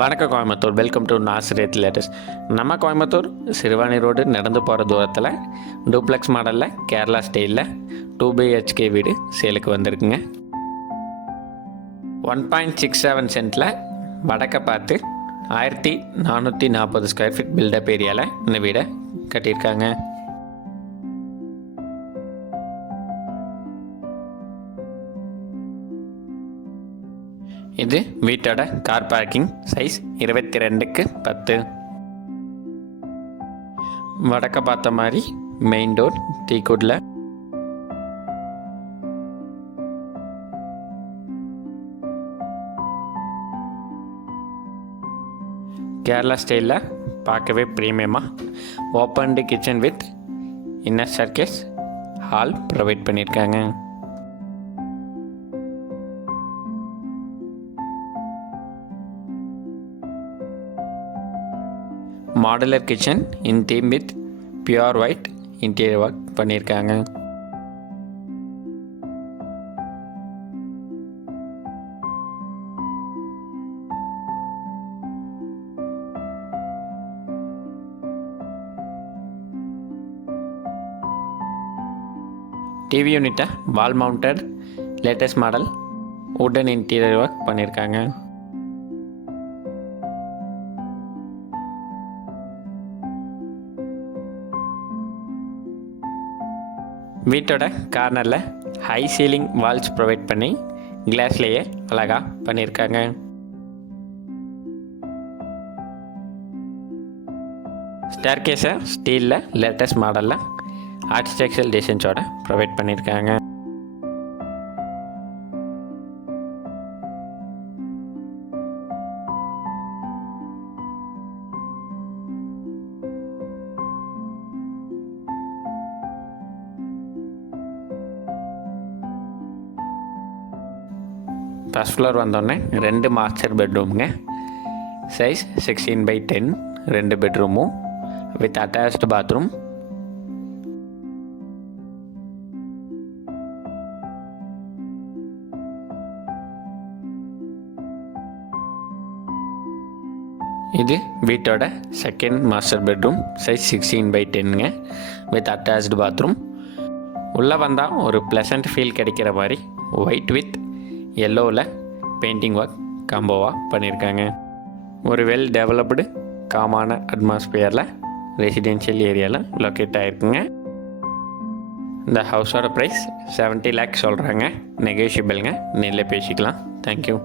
வணக்கம் Coimbatore. Welcome to நாசிரியத் latest. நம்ம கோயம்புத்தூர் சிறுவாணி ரோடு நடந்து போகிற தூரத்தில் டூப்ளெக்ஸ் மாடலில் கேரளா ஸ்டைலில் 2BHK வீடு சேலுக்கு வந்திருக்குங்க. 1.67 சென்ட்டில் வடக்க பார்த்து 1440 ஸ்கொயர் ஃபீட் பில்டப் ஏரியாவில் இந்த வீடை கட்டியிருக்காங்க. இது வீட்டோட கார் பார்க்கிங் சைஸ் 22x10. வடக்க பார்த்த மாதிரி மெயின் டோர் டீக்குட்ல. கேரளா ஸ்டைலில் பார்க்கவே ப்ரீமியமாக ஓப்பன்டு கிச்சன் வித் இன்னர் சர்க்கேஸ் ஹால் ப்ரொவைட் பண்ணியிருக்காங்க. Modular kitchen in theme with pure white interior work பண்ணியிருக்காங்க. டிவி யூனிட்டை வால் மவுண்டட் லேட்டஸ்ட் மாடல் வுடன் இன்டீரியர் ஒர்க் பண்ணியிருக்காங்க. வீட்டோட கார்னரில் ஹை சீலிங் வால்ஸ் ப்ரொவைட் பண்ணி கிளாஸ்லேயே அழகாக பண்ணியிருக்காங்க. ஸ்டேர்கேஸை ஸ்டீலில் லேட்டஸ்ட் மாடலில் ஆர்கிடெக்சரல் டிசைன்ஸோட ப்ரொவைட் பண்ணியிருக்காங்க. ஃபஸ்ட் ஃப்ளோர் வந்தோடனே 2 மாஸ்டர் பெட்ரூமுங்க. சைஸ் 16x10, 2 பெட்ரூமும் வித் அட்டாச்டு பாத்ரூம். இது வீட்டோட செகண்ட் மாஸ்டர் பெட்ரூம். சைஸ் 16x10ங்க வித் அட்டாச்டு பாத்ரூம். உள்ளே வந்தால் ஒரு ப்ளசண்ட் ஃபீல் கிடைக்கிற மாதிரி ஒயிட் வித் எல்லோவில் பெயிண்டிங் ஒர்க் காம்போவாக பண்ணியிருக்காங்க. ஒரு வெல் டெவலப்டு காமான அட்மாஸ்பியரில் ரெசிடென்ஷியல் ஏரியாவில் லொக்கேட் ஆகிருக்குங்க. இந்த ஹவுஸோட ப்ரைஸ் 70 lakhs சொல்கிறாங்க. நெகோஷியபிள்ங்க, நேரில் பேசிக்கலாம். தேங்க்யூ.